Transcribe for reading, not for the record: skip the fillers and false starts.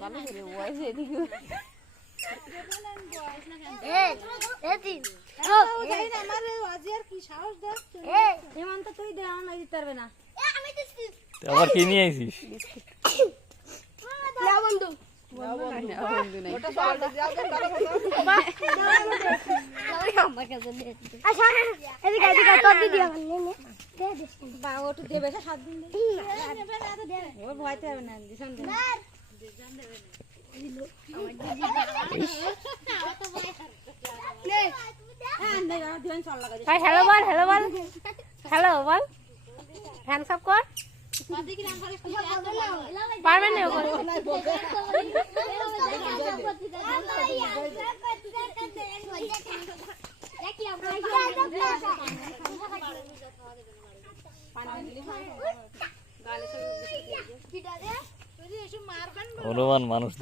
ভালো করে বয়স এদিকে আবার কি নিয়ে আইছিস? হ্যালো বল হ্যালো বল হ্যালো বল হ্যান্ডস আপ কর পারবেন না অনুমান মানুষ